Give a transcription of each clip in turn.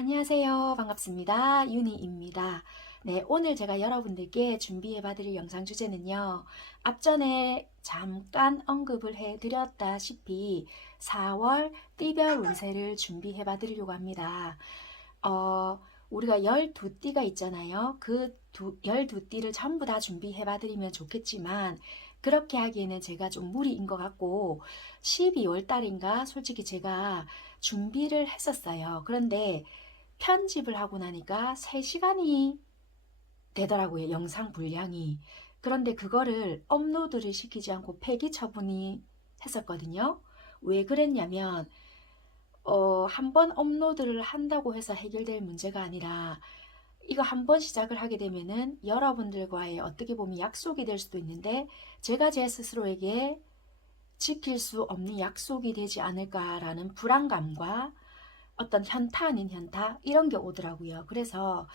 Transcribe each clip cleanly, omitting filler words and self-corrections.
안녕하세요. 반갑습니다. 유니입니다. 네, 오늘 제가 여러분들께 준비해 봐드릴 영상 주제는요. 앞전에 잠깐 언급을 해 드렸다시피 4월 띠별 운세를 준비해 봐드리려고 합니다. 우리가 12띠가 있잖아요. 그 12띠를 전부 다 준비해 봐드리면 좋겠지만 그렇게 하기에는 제가 좀 무리인 것 같고 12월 달인가 솔직히 제가 준비를 했었어요. 그런데 편집을 하고 나니까 3시간이 되더라고요. 영상 분량이. 그런데 그거를 업로드를 시키지 않고 폐기 처분이 했었거든요. 왜 그랬냐면 한번 업로드를 한다고 해서 해결될 문제가 아니라 이거 한번 시작을 하게 되면은 여러분들과의 어떻게 보면 약속이 될 수도 있는데 제가 제 스스로에게 지킬 수 없는 약속이 되지 않을까라는 불안감과 어떤 현타 아닌 현타 이런 게 오더라고요. 그래서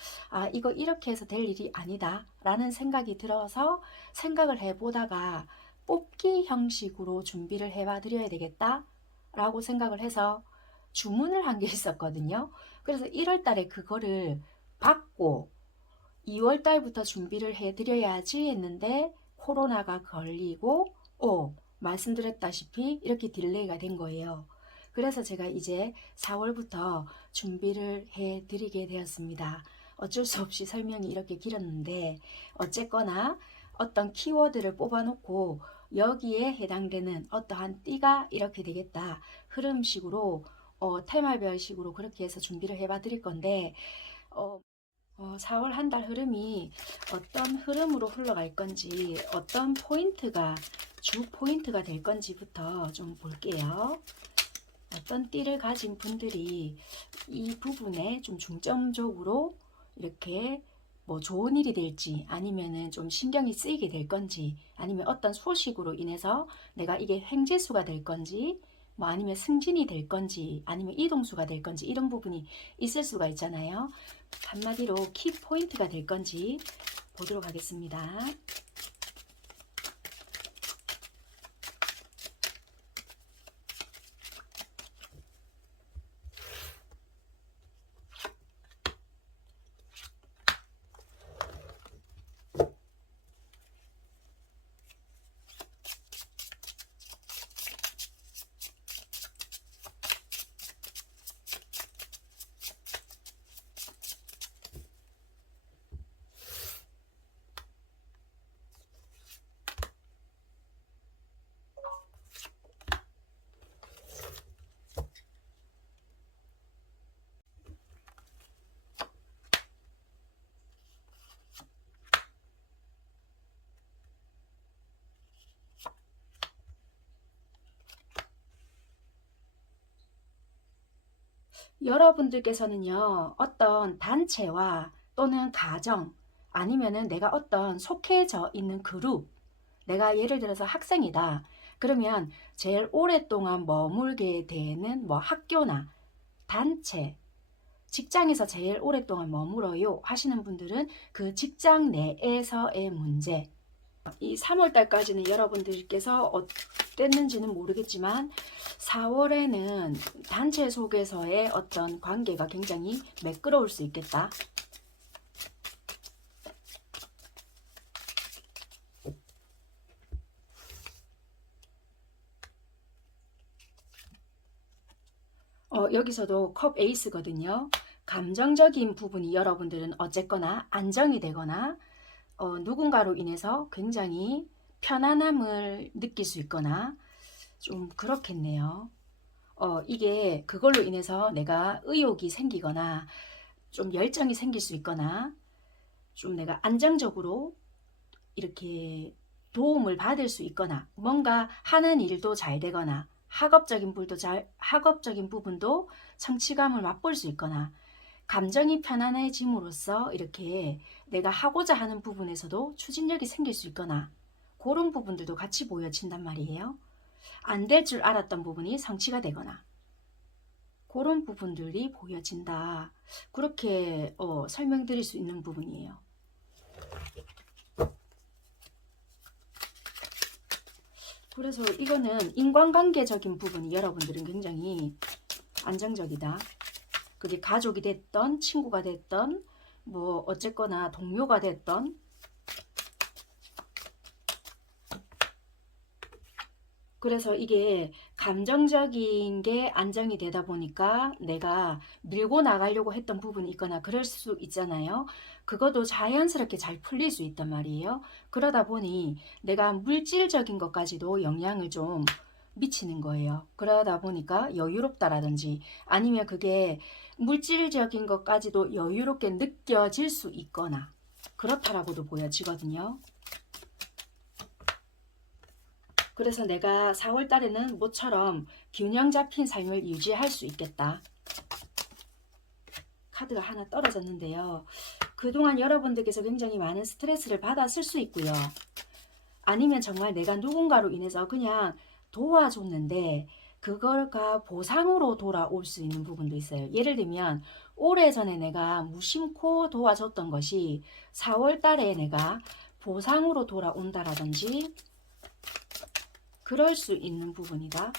이거 이렇게 해서 될 일이 아니다 라는 생각이 들어서 생각을 해보다가 뽑기 형식으로 준비를 해봐 드려야 되겠다 라고 생각을 해서 주문을 한 게 있었거든요. 그래서 1월 달에 그거를 받고 2월 달부터 준비를 해 드려야지 했는데 코로나가 걸리고 말씀드렸다시피 이렇게 딜레이가 된 거예요. 그래서 제가 이제 4월부터 준비를 해 드리게 되었습니다. 어쩔 수 없이 설명이 이렇게 길었는데 어쨌거나 어떤 키워드를 뽑아 놓고 여기에 해당되는 어떠한 띠가 이렇게 되겠다 흐름식으로 테마별식으로 그렇게 해서 준비를 해봐 드릴 건데 4월 한 달 흐름이 어떤 흐름으로 흘러갈 건지 어떤 포인트가 주 포인트가 될 건지부터 좀 볼게요. 어떤 띠를 가진 분들이 이 부분에 좀 중점적으로 이렇게 뭐 좋은 일이 될지 아니면은 좀 신경이 쓰이게 될 건지 아니면 어떤 소식으로 인해서 내가 이게 횡재수가 될 건지 뭐 아니면 승진이 될 건지 아니면 이동수가 될 건지 이런 부분이 있을 수가 있잖아요. 한마디로 키포인트가 될 건지 보도록 하겠습니다. 여러분들께서는요, 어떤 단체와 또는 가정, 아니면은 내가 어떤 속해져 있는 그룹, 내가 예를 들어서 학생이다. 그러면 제일 오랫동안 머물게 되는 뭐 학교나 단체, 직장에서 제일 오랫동안 머물어요 하시는 분들은 그 직장 내에서의 문제, 이 3월 달까지는 여러분들께서 어땠는지는 모르겠지만 4월에는 단체 속에서의 어떤 관계가 굉장히 매끄러울 수 있겠다. 여기서도 컵 에이스거든요. 감정적인 부분이 여러분들은 어쨌거나 안정이 되거나 누군가로 인해서 굉장히 편안함을 느낄 수 있거나 좀 그렇겠네요. 이게 그걸로 인해서 내가 의욕이 생기거나 좀 열정이 생길 수 있거나 좀 내가 안정적으로 이렇게 도움을 받을 수 있거나 뭔가 하는 일도 잘 되거나 학업적인 부분도 성취감을 맛볼 수 있거나 감정이 편안해짐으로써 이렇게 내가 하고자 하는 부분에서도 추진력이 생길 수 있거나 그런 부분들도 같이 보여진단 말이에요. 안 될 줄 알았던 부분이 성취가 되거나 그런 부분들이 보여진다. 그렇게 설명드릴 수 있는 부분이에요. 그래서 이거는 인간관계적인 부분이 여러분들은 굉장히 안정적이다. 그게 가족이 됐던 친구가 됐던 뭐 어쨌거나 동료가 됐던, 그래서 이게 감정적인 게 안정이 되다 보니까 내가 밀고 나가려고 했던 부분이 있거나 그럴 수 있잖아요. 그것도 자연스럽게 잘 풀릴 수 있단 말이에요. 그러다 보니 내가 물질적인 것까지도 영향을 좀 미치는 거예요. 그러다 보니까 여유롭다라든지 아니면 그게 물질적인 것까지도 여유롭게 느껴질 수 있거나 그렇다라고도 보여지거든요. 그래서 내가 4월 달에는 모처럼 균형 잡힌 삶을 유지할 수 있겠다. 카드가 하나 떨어졌는데요. 그동안 여러분들께서 굉장히 많은 스트레스를 받았을 수 있고요. 아니면 정말 내가 누군가로 인해서 그냥 도와줬는데 그걸가 보상으로 돌아올 수 있는 부분도 있어요. 예를 들면 오래전에 내가 무심코 도와줬던 것이 4월 달에 내가 보상으로 돌아온다라든지 그럴 수 있는 부분이다.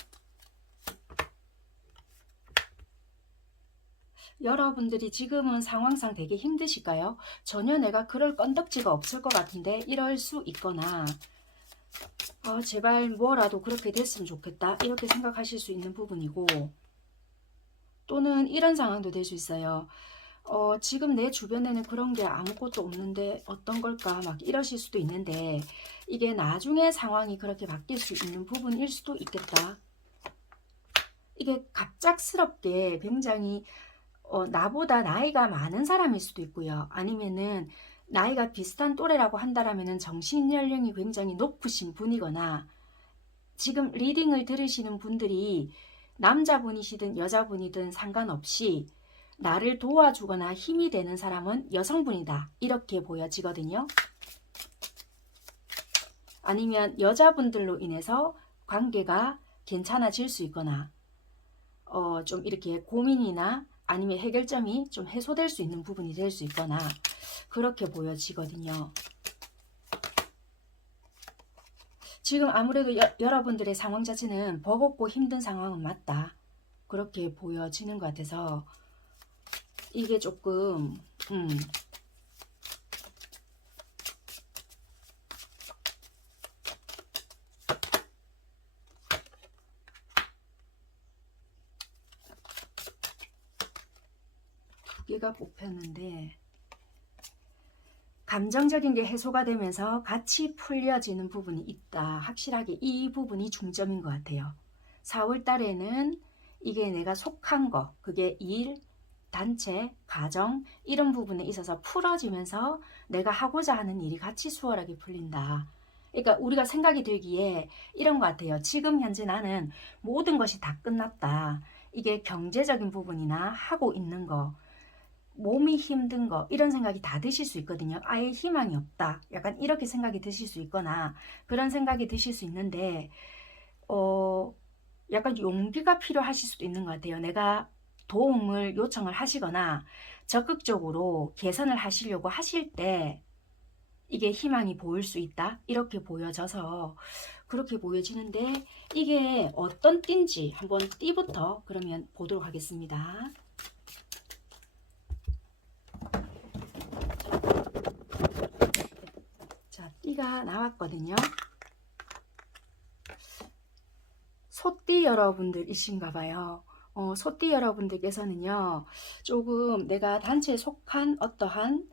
여러분들이 지금은 상황상 되게 힘드실까요? 전혀 내가 그럴 건덕지가 없을 것 같은데 이럴 수 있거나 제발 뭐라도 그렇게 됐으면 좋겠다 이렇게 생각하실 수 있는 부분이고, 또는 이런 상황도 될 수 있어요. 지금 내 주변에는 그런 게 아무것도 없는데 어떤 걸까 막 이러실 수도 있는데 이게 나중에 상황이 그렇게 바뀔 수 있는 부분일 수도 있겠다. 이게 갑작스럽게 굉장히 나보다 나이가 많은 사람일 수도 있고요. 아니면은 나이가 비슷한 또래라고 한다라면은 정신연령이 굉장히 높으신 분이거나, 지금 리딩을 들으시는 분들이 남자분이시든 여자분이든 상관없이 나를 도와주거나 힘이 되는 사람은 여성분이다 이렇게 보여지거든요. 아니면 여자분들로 인해서 관계가 괜찮아질 수 있거나 좀 이렇게 고민이나 아니면 해결점이 좀 해소될 수 있는 부분이 될 수 있거나 그렇게 보여지거든요. 지금 아무래도 여러분들의 상황 자체는 버겁고 힘든 상황은 맞다 그렇게 보여지는 것 같아서 이게 조금 두 개가 뽑혔는데 감정적인 게 해소가 되면서 같이 풀려지는 부분이 있다. 확실하게 이 부분이 중점인 것 같아요. 4월 달에는 이게 내가 속한 거, 그게 일, 단체, 가정 이런 부분에 있어서 풀어지면서 내가 하고자 하는 일이 같이 수월하게 풀린다. 그러니까 우리가 생각이 들기에 이런 것 같아요. 지금 현재 나는 모든 것이 다 끝났다. 이게 경제적인 부분이나 하고 있는 거, 몸이 힘든 거 이런 생각이 다 드실 수 있거든요. 아예 희망이 없다. 약간 이렇게 생각이 드실 수 있거나 그런 생각이 드실 수 있는데 약간 용기가 필요하실 수도 있는 것 같아요. 내가 도움을 요청을 하시거나 적극적으로 개선을 하시려고 하실 때 이게 희망이 보일 수 있다. 이렇게 보여져서 그렇게 보여지는데 이게 어떤 띠인지 한번 띠부터 그러면 보도록 하겠습니다. 자, 띠가 나왔거든요. 소띠 여러분들이신가 봐요. 소띠 여러분들께서는요, 조금 내가 단체에 속한 어떠한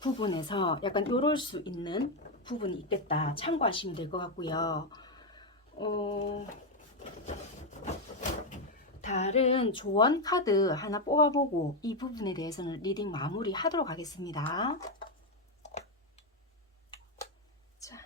부분에서 약간 요럴 수 있는 부분이 있겠다. 참고하시면 될 것 같고요. 다른 조언 카드 하나 뽑아보고 이 부분에 대해서는 리딩 마무리 하도록 하겠습니다. 자.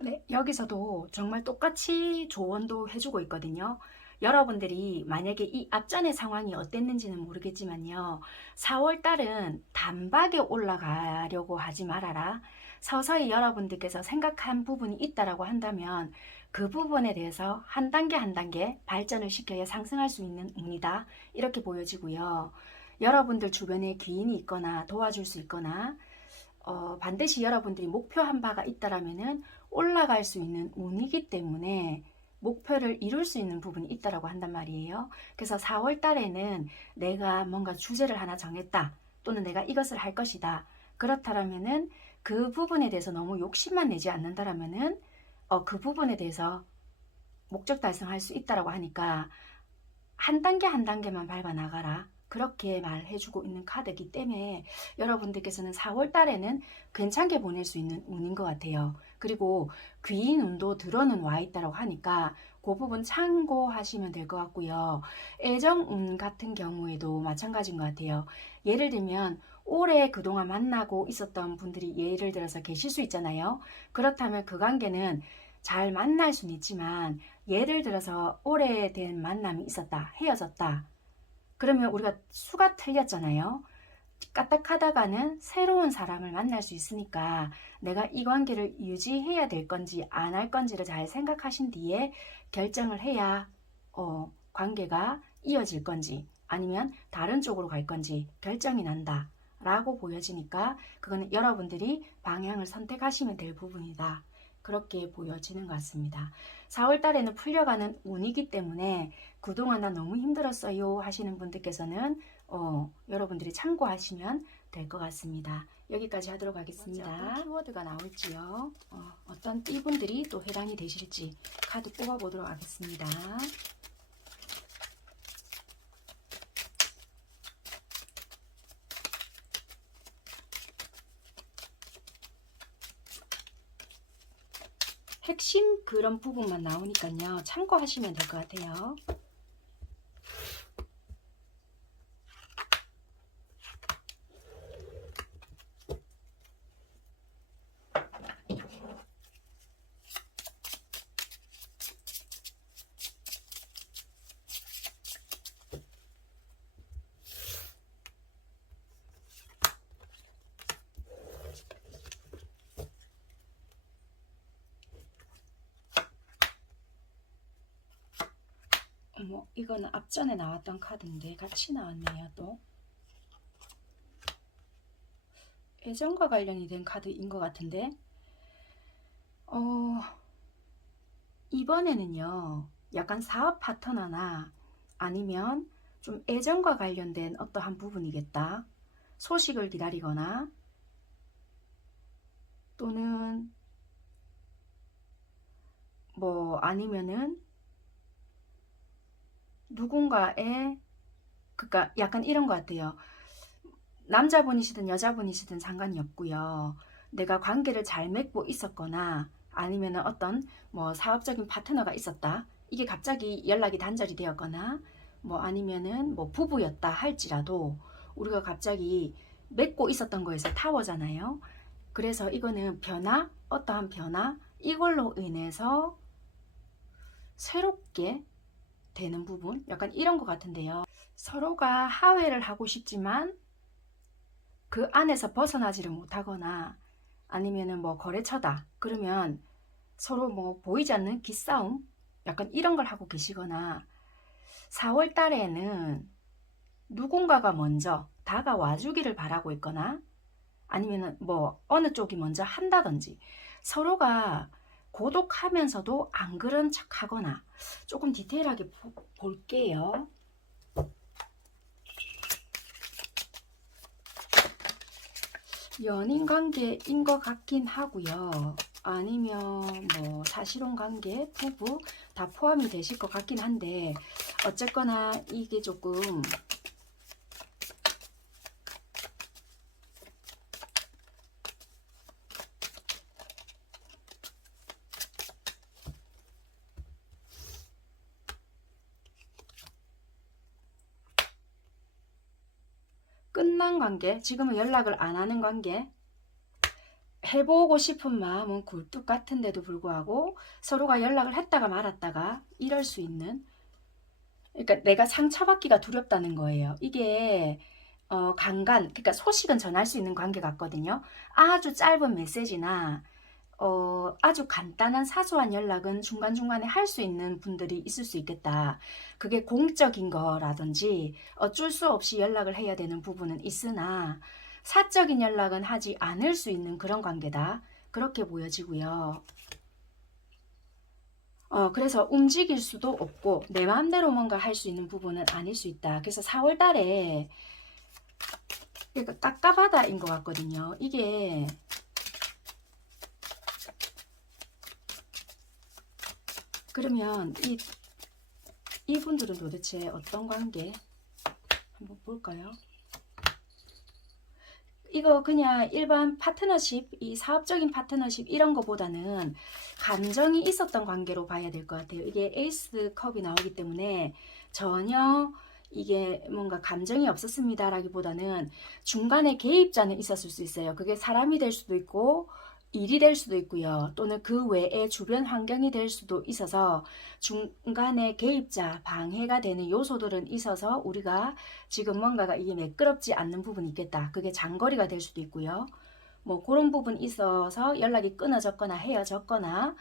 네, 여기서도 정말 똑같이 조언도 해주고 있거든요. 여러분들이 만약에 이 앞전의 상황이 어땠는지는 모르겠지만요. 4월 달은 단박에 올라가려고 하지 말아라. 서서히 여러분들께서 생각한 부분이 있다라고 한다면 그 부분에 대해서 한 단계 한 단계 발전을 시켜야 상승할 수 있는 운이다. 이렇게 보여지고요. 여러분들 주변에 귀인이 있거나 도와줄 수 있거나 반드시 여러분들이 목표한 바가 있다라면은 올라갈 수 있는 운이기 때문에 목표를 이룰 수 있는 부분이 있다라고 한단 말이에요. 그래서 4월 달에는 내가 뭔가 주제를 하나 정했다. 또는 내가 이것을 할 것이다. 그렇다라면은 그 부분에 대해서 너무 욕심만 내지 않는다라면은 그 부분에 대해서 목적 달성할 수 있다라고 하니까 한 단계 한 단계만 밟아 나가라. 그렇게 말해주고 있는 카드이기 때문에 여러분들께서는 4월 달에는 괜찮게 보낼 수 있는 운인 것 같아요. 그리고 귀인 운도 들어는 와 있다고 하니까 그 부분 참고하시면 될 것 같고요. 애정 운 같은 경우에도 마찬가지인 것 같아요. 예를 들면 올해 그동안 만나고 있었던 분들이 예를 들어서 계실 수 있잖아요. 그렇다면 그 관계는 잘 만날 수는 있지만 예를 들어서 오래된 만남이 있었다, 헤어졌다. 그러면 우리가 수가 틀렸잖아요. 까딱하다가는 새로운 사람을 만날 수 있으니까 내가 이 관계를 유지해야 될 건지 안 할 건지를 잘 생각하신 뒤에 결정을 해야 관계가 이어질 건지 아니면 다른 쪽으로 갈 건지 결정이 난다 라고 보여지니까 그거는 여러분들이 방향을 선택하시면 될 부분이다. 그렇게 보여지는 것 같습니다. 4월 달에는 풀려가는 운이기 때문에 그동안 나 너무 힘들었어요 하시는 분들께서는 여러분들이 참고하시면 될 것 같습니다. 여기까지 하도록 하겠습니다. 어떤 키워드가 나올지요. 어떤 이분들이 또 해당이 되실지 카드 뽑아보도록 하겠습니다. 핵심 그런 부분만 나오니까요. 참고하시면 될 것 같아요. 이거는 앞전에 나왔던 카드인데 같이 나왔네요. 또 애정과 관련이 된 카드인 것 같은데 이번에는요 약간 사업 파트너나 아니면 좀 애정과 관련된 어떠한 부분이겠다. 소식을 기다리거나 또는 뭐 아니면은 누군가의 그러니까 약간 이런 것 같아요. 남자분이시든 여자분이시든 상관이 없고요. 내가 관계를 잘 맺고 있었거나 아니면 어떤 뭐 사업적인 파트너가 있었다. 이게 갑자기 연락이 단절이 되었거나 뭐 아니면은 뭐 부부였다 할지라도 우리가 갑자기 맺고 있었던 거에서 타워잖아요. 그래서 이거는 변화, 어떠한 변화 이걸로 인해서 새롭게 되는 부분 약간 이런 것 같은데요. 서로가 하회를 하고 싶지만 그 안에서 벗어나지를 못하거나 아니면은 뭐 거래처다 그러면 서로 뭐 보이지 않는 기싸움 약간 이런 걸 하고 계시거나 4월 달에는 누군가가 먼저 다가와 주기를 바라고 있거나 아니면은 뭐 어느 쪽이 먼저 한다든지 서로가 고독하면서도 안 그런 척 하거나 조금 디테일하게 볼게요. 연인 관계인 것 같긴 하고요. 아니면 뭐 사실혼 관계, 부부 다 포함이 되실 것 같긴 한데 어쨌거나 이게 조금 끝난 관계, 지금은 연락을 안 하는 관계 해보고 싶은 마음은 굴뚝 같은데도 불구하고 서로가 연락을 했다가 말았다가 이럴 수 있는 그러니까 내가 상처받기가 두렵다는 거예요. 이게 간간 그러니까 소식은 전할 수 있는 관계 같거든요. 아주 짧은 메시지나 아주 간단한 사소한 연락은 중간중간에 할 수 있는 분들이 있을 수 있겠다. 그게 공적인 거라든지 어쩔 수 없이 연락을 해야 되는 부분은 있으나 사적인 연락은 하지 않을 수 있는 그런 관계다. 그렇게 보여지고요. 그래서 움직일 수도 없고 내 마음대로 뭔가 할 수 있는 부분은 아닐 수 있다. 그래서 4월 달에 그러니까 깝깝하다인 것 같거든요. 이게 그러면 이분들은 도대체 어떤 관계? 한번 볼까요? 이거 그냥 일반 파트너십, 이 사업적인 파트너십 이런 거보다는 감정이 있었던 관계로 봐야 될 것 같아요. 이게 에이스 컵이 나오기 때문에 전혀 이게 뭔가 감정이 없었습니다 라기보다는 중간에 개입자는 있었을 수 있어요. 그게 사람이 될 수도 있고 일이 될 수도 있고요. 또는 그 외에 주변 환경이 될 수도 있어서 중간에 개입자, 방해가 되는 요소들은 있어서 우리가 지금 뭔가가 이게 매끄럽지 않는 부분이 있겠다. 그게 장거리가 될 수도 있고요. 뭐 그런 부분이 있어서 연락이 끊어졌거나 헤어졌거나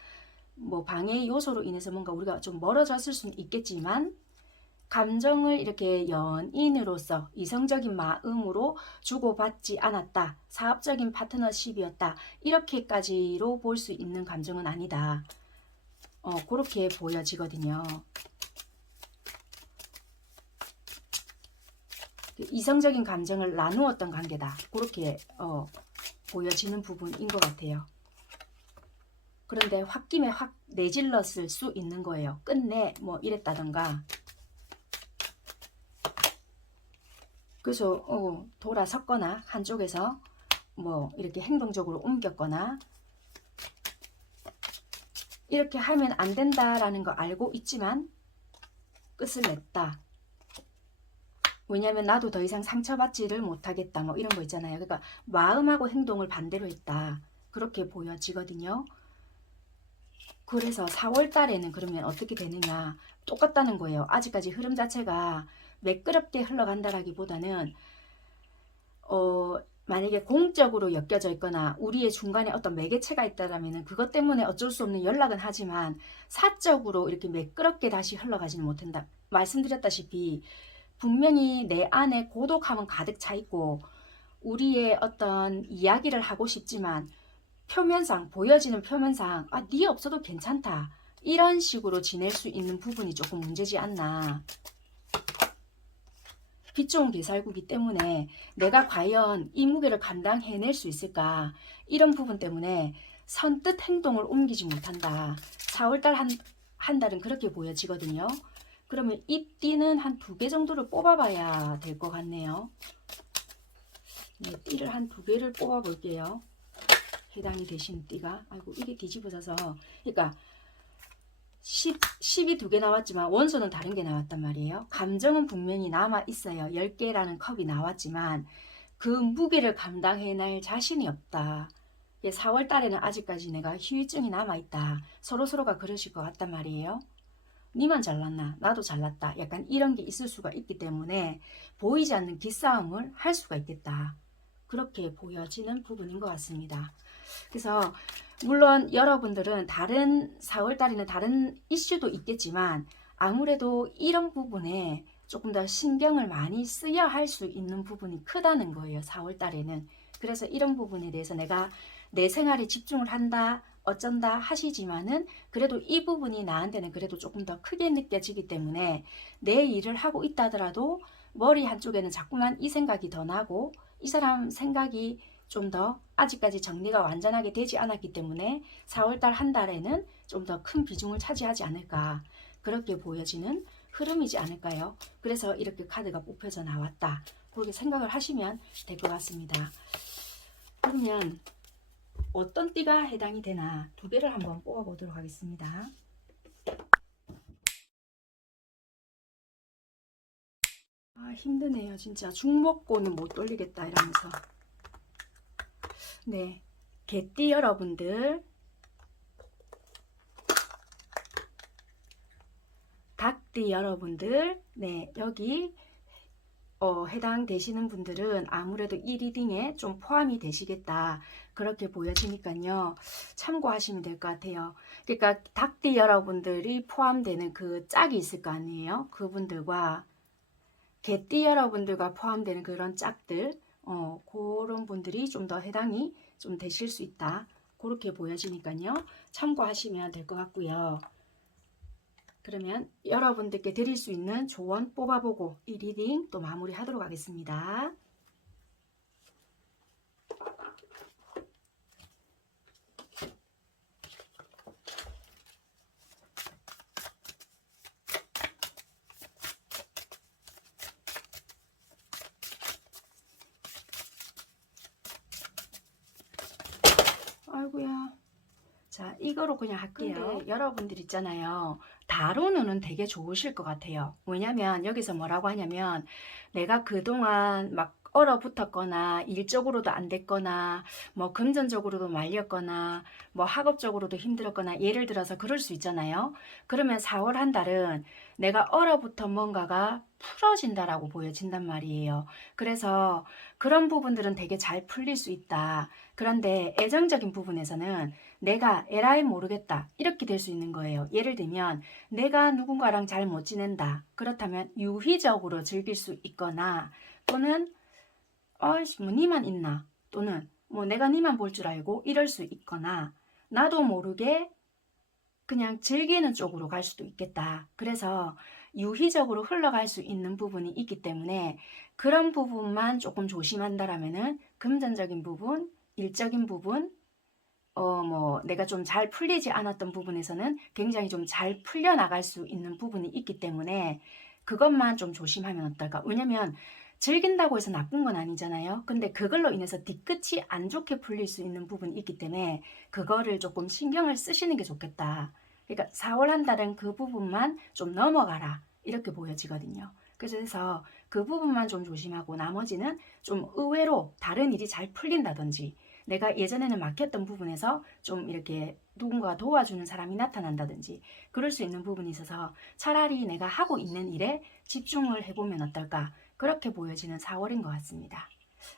뭐 방해 요소로 인해서 뭔가 우리가 좀 멀어졌을 수는 있겠지만 감정을 이렇게 연인으로서 이성적인 마음으로 주고받지 않았다. 사업적인 파트너십이었다. 이렇게까지로 볼 수 있는 감정은 아니다. 그렇게 보여지거든요. 이성적인 감정을 나누었던 관계다. 그렇게 보여지는 부분인 것 같아요. 그런데 홧김에 확 내질렀을 수 있는 거예요. 끝내 뭐 이랬다던가. 그래서 돌아섰거나 한쪽에서 뭐 이렇게 행동적으로 옮겼거나 이렇게 하면 안 된다라는 거 알고 있지만 끝을 냈다. 왜냐면 나도 더 이상 상처받지를 못하겠다 뭐 이런 거 있잖아요. 그러니까 마음하고 행동을 반대로 했다. 그렇게 보여지거든요. 그래서 4월 달에는 그러면 어떻게 되느냐. 똑같다는 거예요. 아직까지 흐름 자체가 매끄럽게 흘러간다라기보다는 만약에 공적으로 엮여져 있거나 우리의 중간에 어떤 매개체가 있다라면 그것 때문에 어쩔 수 없는 연락은 하지만 사적으로 이렇게 매끄럽게 다시 흘러가지는 못한다. 말씀드렸다시피 분명히 내 안에 고독함은 가득 차 있고 우리의 어떤 이야기를 하고 싶지만 표면상 보여지는 표면상 네 없어도 괜찮다 이런 식으로 지낼 수 있는 부분이 조금 문제지 않나. 빛 좋은 개살구기 때문에 내가 과연 이 무게를 감당해낼 수 있을까 이런 부분 때문에 선뜻 행동을 옮기지 못한다. 4월달 한 달은 그렇게 보여지거든요. 그러면 이 띠는 한 2개 정도를 뽑아봐야 될 것 같네요. 네, 띠를 한 2개를 뽑아 볼게요. 해당이 되시는 띠가. 아이고 이게 뒤집어져서 그러니까 10이 2개 나왔지만 원소는 다른 게 나왔단 말이에요. 감정은 분명히 남아 있어요. 10개라는 컵이 나왔지만 그 무게를 감당해낼 자신이 없다. 4월 달에는 아직까지 내가 후유증이 남아있다. 서로서로가 그러실 것 같단 말이에요. 니만 잘났나 나도 잘났다. 약간 이런 게 있을 수가 있기 때문에 보이지 않는 기싸움을 할 수가 있겠다. 그렇게 보여지는 부분인 것 같습니다. 그래서 물론 여러분들은 다른 4월달에는 다른 이슈도 있겠지만 아무래도 이런 부분에 조금 더 신경을 많이 쓰여야 할 수 있는 부분이 크다는 거예요. 4월달에는. 그래서 이런 부분에 대해서 내가 내 생활에 집중을 한다 어쩐다 하시지만은 그래도 이 부분이 나한테는 그래도 조금 더 크게 느껴지기 때문에 내 일을 하고 있다 하더라도 머리 한쪽에는 자꾸만 이 생각이 더 나고 이 사람 생각이 좀 더 아직까지 정리가 완전하게 되지 않았기 때문에 4월달 한 달에는 좀 더 큰 비중을 차지하지 않을까 그렇게 보여지는 흐름이지 않을까요? 그래서 이렇게 카드가 뽑혀져 나왔다. 그렇게 생각을 하시면 될 것 같습니다. 그러면 어떤 띠가 해당이 되나 2개를 한번 뽑아 보도록 하겠습니다. 힘드네요. 진짜 중목고는 못 돌리겠다 이러면서. 네, 개띠 여러분들, 닭띠 여러분들, 네, 여기 해당되시는 분들은 아무래도 이 리딩에 좀 포함이 되시겠다. 그렇게 보여지니까요. 참고하시면 될 것 같아요. 그러니까 닭띠 여러분들이 포함되는 그 짝이 있을 거 아니에요. 그분들과 개띠 여러분들과 포함되는 그런 짝들 그런 분들이 좀 더 해당이 좀 되실 수 있다. 그렇게 보여지니까요. 참고하시면 될 것 같고요. 그러면 여러분들께 드릴 수 있는 조언 뽑아보고 이 리딩 또 마무리하도록 하겠습니다. 아이고야. 자, 이거로 그냥 할게요. 근데 여러분들 있잖아요. 다루는 되게 좋으실 것 같아요. 왜냐면 여기서 뭐라고 하냐면 내가 그동안 막 얼어붙었거나 일적으로도 안 됐거나 뭐 금전적으로도 말렸거나 뭐 학업적으로도 힘들었거나 예를 들어서 그럴 수 있잖아요. 그러면 4월 한 달은 내가 얼어붙은 뭔가가 풀어진다라고 보여진단 말이에요. 그래서 그런 부분들은 되게 잘 풀릴 수 있다. 그런데 애정적인 부분에서는 내가 에라이 모르겠다 이렇게 될 수 있는 거예요. 예를 들면 내가 누군가랑 잘 못 지낸다. 그렇다면 유희적으로 즐길 수 있거나 또는 어이씨 뭐 니만 있나 또는 뭐 내가 니만 볼 줄 알고 이럴 수 있거나 나도 모르게 그냥 즐기는 쪽으로 갈 수도 있겠다. 그래서 유희적으로 흘러갈 수 있는 부분이 있기 때문에 그런 부분만 조금 조심한다라면은 금전적인 부분, 일적인 부분 뭐 내가 좀 잘 풀리지 않았던 부분에서는 굉장히 좀 잘 풀려나갈 수 있는 부분이 있기 때문에 그것만 좀 조심하면 어떨까? 왜냐면 즐긴다고 해서 나쁜 건 아니잖아요. 근데 그걸로 인해서 뒤끝이 안 좋게 풀릴 수 있는 부분이 있기 때문에 그거를 조금 신경을 쓰시는 게 좋겠다. 그러니까 4월 한 달은 그 부분만 좀 넘어가라. 이렇게 보여지거든요. 그래서 그 부분만 좀 조심하고 나머지는 좀 의외로 다른 일이 잘 풀린다든지 내가 예전에는 막혔던 부분에서 좀 이렇게 누군가 도와주는 사람이 나타난다든지 그럴 수 있는 부분이 있어서 차라리 내가 하고 있는 일에 집중을 해보면 어떨까 그렇게 보여지는 4월인 것 같습니다.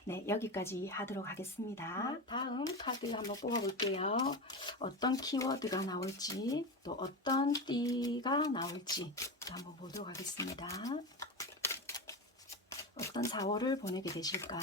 네, 여기까지 하도록 하겠습니다. 다음 카드 한번 뽑아볼게요. 어떤 키워드가 나올지 또 어떤 띠가 나올지 한번 보도록 하겠습니다. 어떤 4월을 보내게 되실까?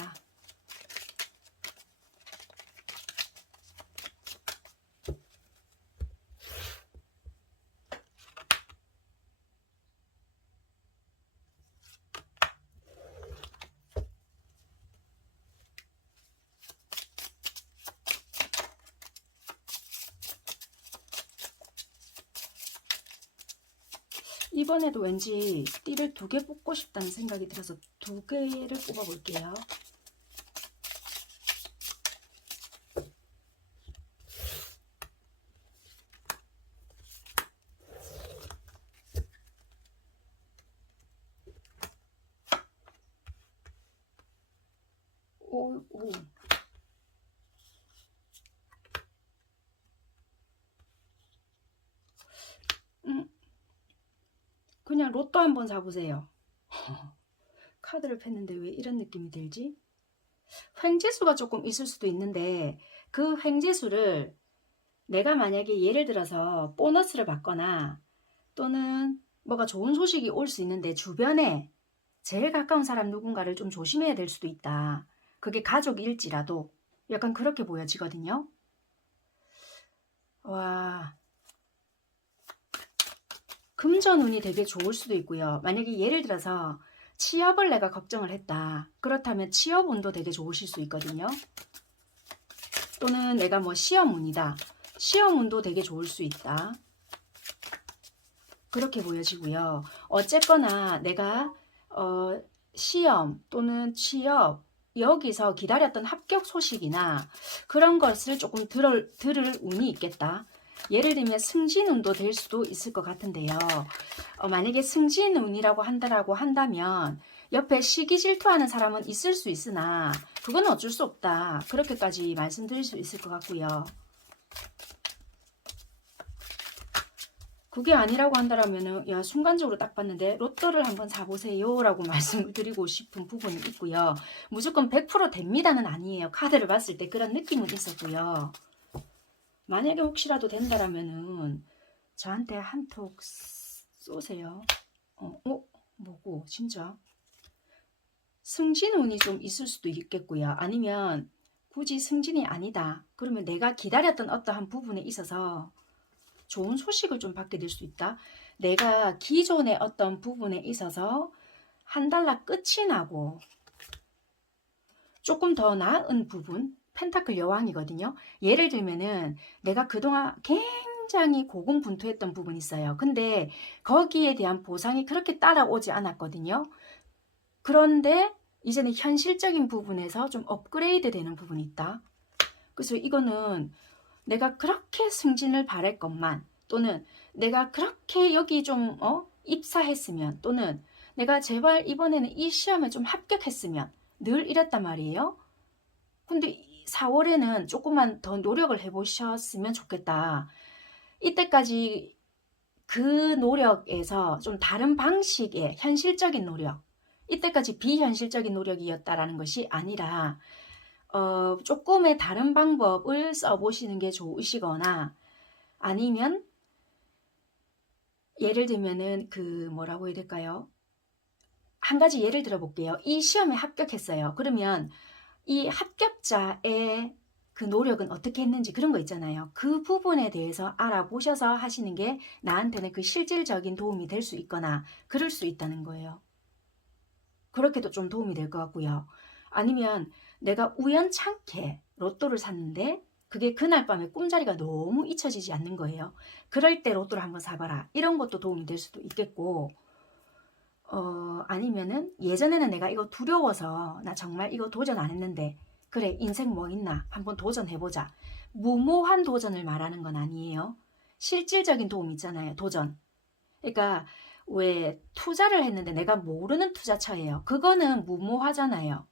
이번에도 왠지 띠를 2개 뽑고 싶다는 생각이 들어서 2개를 뽑아볼게요. 오. 그냥 로또 한번 사보세요. 카드를 폈는데 왜 이런 느낌이 들지? 횡재수가 조금 있을 수도 있는데 그 횡재수를 내가 만약에 예를 들어서 보너스를 받거나 또는 뭐가 좋은 소식이 올 수 있는데 주변에 제일 가까운 사람 누군가를 좀 조심해야 될 수도 있다. 그게 가족일지라도 약간 그렇게 보여지거든요. 와, 금전운이 되게 좋을 수도 있고요. 만약에 예를 들어서 취업을 내가 걱정을 했다. 그렇다면 취업운도 되게 좋으실 수 있거든요. 또는 내가 뭐 시험운이다. 시험운도 되게 좋을 수 있다. 그렇게 보여지고요. 어쨌거나 내가 시험 또는 취업 여기서 기다렸던 합격 소식이나 그런 것을 조금 들을 운이 있겠다. 예를 들면 승진운도 될 수도 있을 것 같은데요. 만약에 승진운이라고 한다면 옆에 시기 질투하는 사람은 있을 수 있으나 그건 어쩔 수 없다. 그렇게까지 말씀드릴 수 있을 것 같고요. 그게 아니라고 한다면은 야 순간적으로 딱 봤는데 로또를 한번 사보세요 라고 말씀을 드리고 싶은 부분이 있고요. 무조건 100% 됩니다는 아니에요. 카드를 봤을 때 그런 느낌은 있었고요. 만약에 혹시라도 된다라면은 저한테 한턱 쏘세요. 뭐고 진짜 승진 운이 좀 있을 수도 있겠고요. 아니면 굳이 승진이 아니다. 그러면 내가 기다렸던 어떠한 부분에 있어서 좋은 소식을 좀 받게 될 수 있다. 내가 기존의 어떤 부분에 있어서 한 달락 끝이 나고 조금 더 나은 부분, 펜타클 여왕이거든요. 예를 들면은 내가 그동안 굉장히 고군분투했던 부분이 있어요. 근데 거기에 대한 보상이 그렇게 따라오지 않았거든요. 그런데 이제는 현실적인 부분에서 좀 업그레이드 되는 부분이 있다. 그래서 이거는 내가 그렇게 승진을 바랄것만, 또는 내가 그렇게 여기 좀 입사했으면, 또는 내가 제발 이번에는 이 시험에 좀 합격했으면, 늘 이랬단 말이에요. 근데 4월에는 조금만 더 노력을 해보셨으면 좋겠다. 이때까지 그 노력에서 좀 다른 방식의 현실적인 노력, 이때까지 비현실적인 노력이었다라는 것이 아니라 조금의 다른 방법을 써보시는 게 좋으시거나, 아니면 예를 들면은 뭐라고 해야 될까요? 한 가지 예를 들어 볼게요. 이 시험에 합격했어요. 그러면 이 합격자의 그 노력은 어떻게 했는지 그런 거 있잖아요. 그 부분에 대해서 알아보셔서 하시는 게 나한테는 그 실질적인 도움이 될 수 있거나 그럴 수 있다는 거예요. 그렇게도 좀 도움이 될 것 같고요. 아니면 내가 우연찮게 로또를 샀는데 그게 그날 밤에 꿈자리가 너무 잊혀지지 않는 거예요. 그럴 때 로또를 한번 사봐라. 이런 것도 도움이 될 수도 있겠고, 아니면은 예전에는 내가 이거 두려워서 나 정말 이거 도전 안 했는데 그래 인생 뭐 있나 한번 도전해보자. 무모한 도전을 말하는 건 아니에요. 실질적인 도움 있잖아요. 도전. 그러니까 왜 투자를 했는데 내가 모르는 투자처예요. 그거는 무모하잖아요.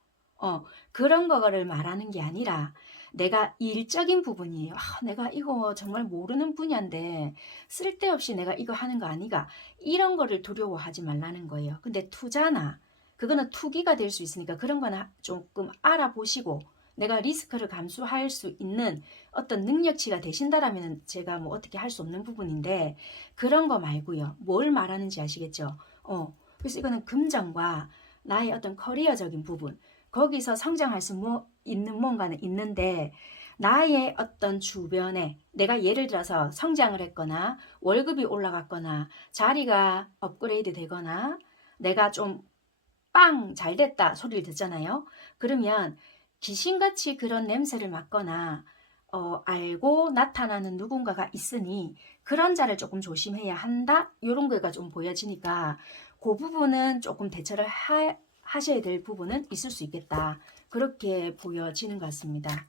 그런 거를 말하는 게 아니라 내가 일적인 부분이에요. 내가 이거 정말 모르는 분야인데 쓸데없이 내가 이거 하는 거 아니가. 이런 거를 두려워하지 말라는 거예요. 근데 투자나 그거는 투기가 될 수 있으니까 그런 거는 조금 알아보시고 내가 리스크를 감수할 수 있는 어떤 능력치가 되신다라면 제가 뭐 어떻게 할 수 없는 부분인데 그런 거 말고요. 뭘 말하는지 아시겠죠? 그래서 이거는 금전과 나의 어떤 커리어적인 부분, 거기서 성장할 수 있는 뭔가는 있는데 나의 어떤 주변에 내가 예를 들어서 성장을 했거나 월급이 올라갔거나 자리가 업그레이드 되거나 내가 좀 빵 잘 됐다 소리를 듣잖아요. 그러면 귀신같이 그런 냄새를 맡거나 알고 나타나는 누군가가 있으니 그런 자를 조금 조심해야 한다. 이런 거가 좀 보여지니까 그 부분은 조금 대처를 하셔야 될 부분은 있을 수 있겠다. 그렇게 보여지는 것 같습니다.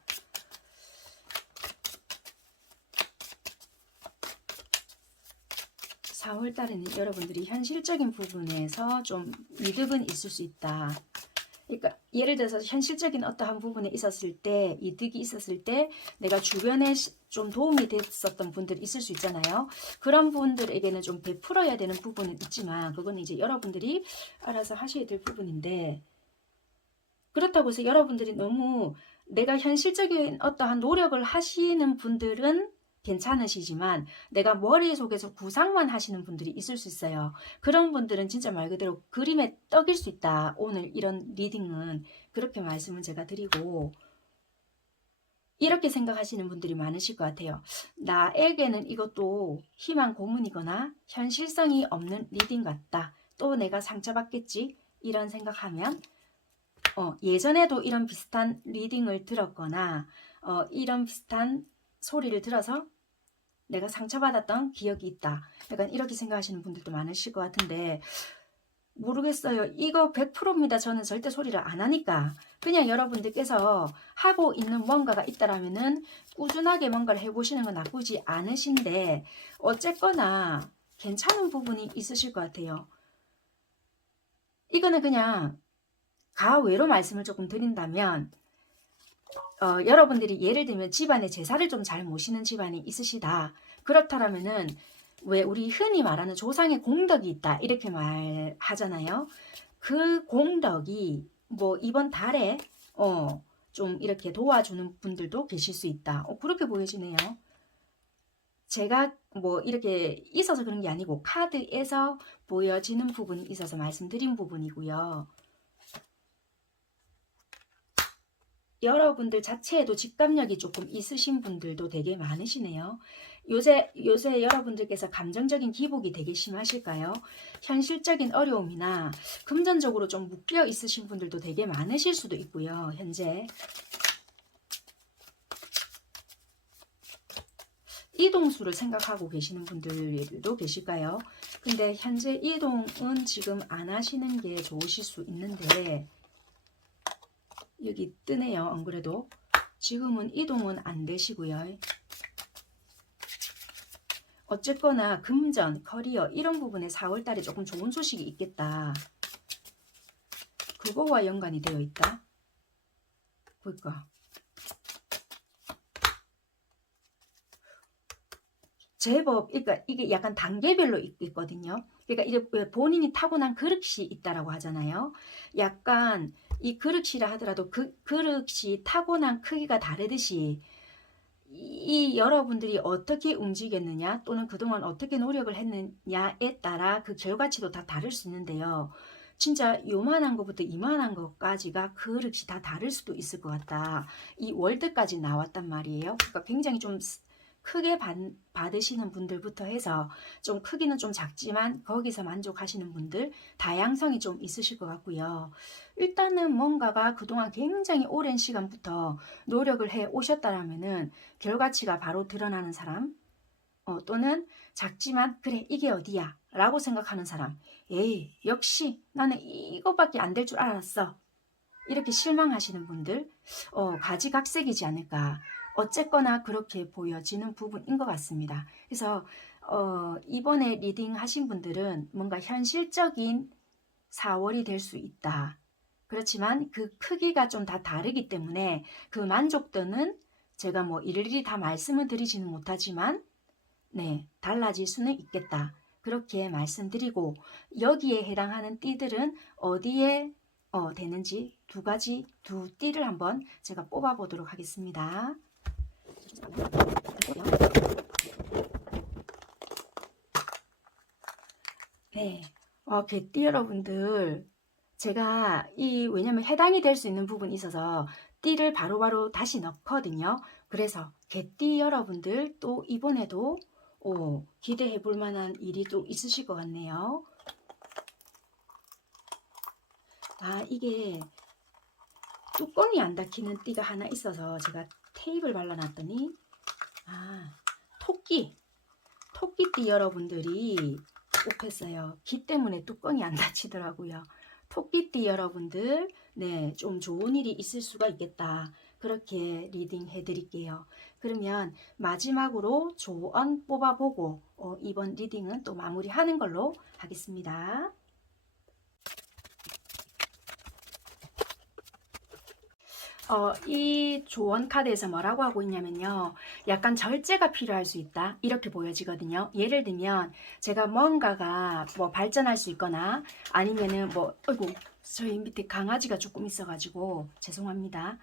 4월 달에는 여러분들이 현실적인 부분에서 좀 이득은 있을 수 있다. 그러니까 예를 들어서 현실적인 어떠한 부분에 있었을 때 이득이 있었을 때 내가 주변에 좀 도움이 됐었던 분들이 있을 수 있잖아요. 그런 분들에게는 좀 베풀어야 되는 부분은 있지만 그거는 이제 여러분들이 알아서 하셔야 될 부분인데, 그렇다고 해서 여러분들이 너무 내가 현실적인 어떠한 노력을 하시는 분들은 괜찮으시지만 내가 머릿속에서 구상만 하시는 분들이 있을 수 있어요. 그런 분들은 진짜 말 그대로 그림의 떡일 수 있다. 오늘 이런 리딩은 그렇게 말씀을 제가 드리고, 이렇게 생각하시는 분들이 많으실 것 같아요. 나에게는 이것도 희망 고문이거나 현실성이 없는 리딩 같다. 또 내가 상처받겠지? 이런 생각하면 예전에도 이런 비슷한 리딩을 들었거나 이런 비슷한 소리를 들어서 내가 상처받았던 기억이 있다. 약간 이렇게 생각하시는 분들도 많으실 것 같은데 모르겠어요. 이거 100%입니다. 저는 절대 소리를 안 하니까. 그냥 여러분들께서 하고 있는 뭔가가 있다라면은 꾸준하게 뭔가를 해보시는 건 나쁘지 않으신데 어쨌거나 괜찮은 부분이 있으실 것 같아요. 이거는 그냥 가외로 말씀을 조금 드린다면 여러분들이 예를 들면 집안에 제사를 좀 잘 모시는 집안이 있으시다. 그렇다면은 왜 우리 흔히 말하는 조상의 공덕이 있다 이렇게 말하잖아요. 그 공덕이 뭐 이번 달에 좀 이렇게 도와주는 분들도 계실 수 있다. 그렇게 보여지네요. 제가 뭐 이렇게 있어서 그런 게 아니고 카드에서 보여지는 부분이 있어서 말씀드린 부분이고요. 여러분들 자체에도 직감력이 조금 있으신 분들도 되게 많으시네요. 요새 여러분들께서 감정적인 기복이 되게 심하실까요? 현실적인 어려움이나 금전적으로 좀 묶여 있으신 분들도 되게 많으실 수도 있고요. 현재 이동수를 생각하고 계시는 분들도 계실까요? 근데 현재 이동은 지금 안 하시는 게 좋으실 수 있는데, 여기 뜨네요. 안 그래도 지금은 이동은 안 되시고요. 어쨌거나 금전, 커리어 이런 부분에 4월달에 조금 좋은 소식이 있겠다. 그거와 연관이 되어 있다. 볼까? 제법, 그러니까 이게 약간 단계별로 있거든요. 그러니까 이제 본인이 타고난 그릇이 있다라고 하잖아요. 약간 이 그릇이라 하더라도 그 그릇이 타고난 크기가 다르듯이 이 여러분들이 어떻게 움직였느냐 또는 그동안 어떻게 노력을 했느냐에 따라 그 결과치도 다 다를 수 있는데요. 진짜 요만한 것부터 이만한 것까지가 그릇이 다 다를 수도 있을 것 같다. 이 월드까지 나왔단 말이에요. 그러니까 굉장히 좀 크게 받으시는 분들부터 해서 좀 크기는 좀 작지만 거기서 만족하시는 분들 다양성이 좀 있으실 것 같고요. 일단은 뭔가가 그동안 굉장히 오랜 시간부터 노력을 해 오셨다라면은 결과치가 바로 드러나는 사람, 또는 작지만 그래 이게 어디야 라고 생각하는 사람, 에이 역시 나는 이것밖에 안 될 줄 알았어, 이렇게 실망하시는 분들, 가지각색이지 않을까. 어쨌거나 그렇게 보여지는 부분인 것 같습니다. 그래서 이번에 리딩 하신 분들은 뭔가 현실적인 4월이 될 수 있다. 그렇지만 그 크기가 좀 다 다르기 때문에 그 만족도는 제가 뭐 일일이 다 말씀을 드리지는 못하지만 네, 달라질 수는 있겠다. 그렇게 말씀드리고, 여기에 해당하는 띠들은 어디에 되는지 두 띠를 한번 제가 뽑아 보도록 하겠습니다. 네, 개띠 여러분들, 제가 왜냐면 해당이 될 수 있는 부분이 있어서 띠를 바로바로 다시 넣거든요. 그래서 개띠 여러분들 또 이번에도 기대해 볼 만한 일이 또 있으실 것 같네요. 이게 뚜껑이 안 닫히는 띠가 하나 있어서 제가 테이프를 발라놨더니 토끼띠 여러분들이 뽑혔어요. 기 때문에 뚜껑이 안 닫히더라고요. 토끼띠 여러분들, 네, 좀 좋은 일이 있을 수가 있겠다. 그렇게 리딩 해드릴게요. 그러면 마지막으로 조언 뽑아보고 이번 리딩은 또 마무리하는 걸로 하겠습니다. 이 조언 카드에서 뭐라고 하고 있냐면요. 약간 절제가 필요할 수 있다. 이렇게 보여지거든요. 예를 들면 제가 뭔가가 뭐 발전할 수 있거나 아니면은 아이고, 저희 밑에 강아지가 조금 있어가지고 죄송합니다.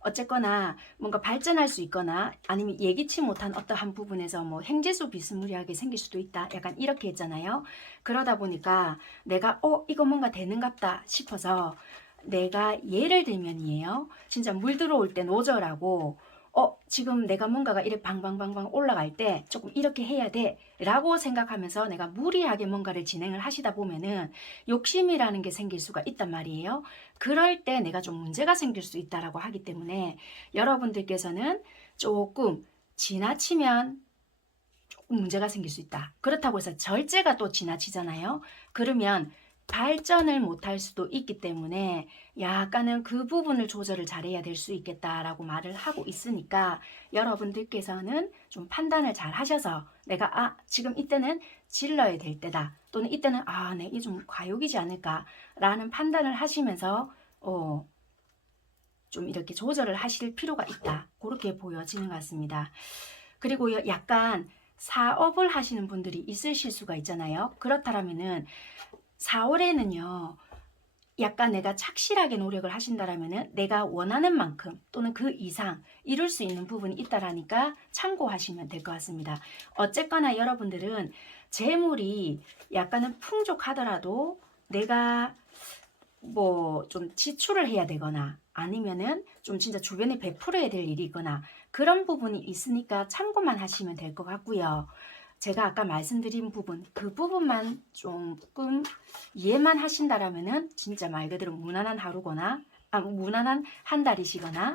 어쨌거나 뭔가 발전할 수 있거나 아니면 예기치 못한 어떠한 부분에서 뭐 행재수 비스무리하게 생길 수도 있다. 약간 이렇게 했잖아요. 그러다 보니까 내가 이거 뭔가 되는갑다 싶어서 내가 예를 들면이에요. 진짜 물 들어올 때 노절하고 지금 내가 뭔가가 이렇게 방방방방 올라갈 때 조금 이렇게 해야 돼 라고 생각하면서 내가 무리하게 뭔가를 진행을 하시다 보면은 욕심이라는 게 생길 수가 있단 말이에요. 그럴 때 내가 좀 문제가 생길 수 있다라고 하기 때문에 여러분들께서는 조금 지나치면 조금 문제가 생길 수 있다. 그렇다고 해서 절제가 또 지나치잖아요. 그러면 발전을 못할 수도 있기 때문에 약간은 그 부분을 조절을 잘해야 될 수 있겠다라고 말을 하고 있으니까 여러분들께서는 좀 판단을 잘 하셔서 내가 지금 이때는 질러야 될 때다, 또는 이때는 네, 이게 좀 과욕이지 않을까라는 판단을 하시면서 좀 이렇게 조절을 하실 필요가 있다. 그렇게 보여지는 것 같습니다. 그리고 약간 사업을 하시는 분들이 있으실 수가 있잖아요. 그렇다면은 4월에는요. 약간 내가 착실하게 노력을 하신다라면은 내가 원하는 만큼 또는 그 이상 이룰 수 있는 부분이 있다라니까 참고하시면 될 것 같습니다. 어쨌거나 여러분들은 재물이 약간은 풍족하더라도 내가 뭐 좀 지출을 해야 되거나 아니면은 좀 진짜 주변에 베풀어야 될 일이 있거나 그런 부분이 있으니까 참고만 하시면 될 것 같고요. 제가 아까 말씀드린 부분, 그 부분만 조금 이해만 하신다라면은 진짜 말 그대로 무난한 하루거나 무난한 한 달이시거나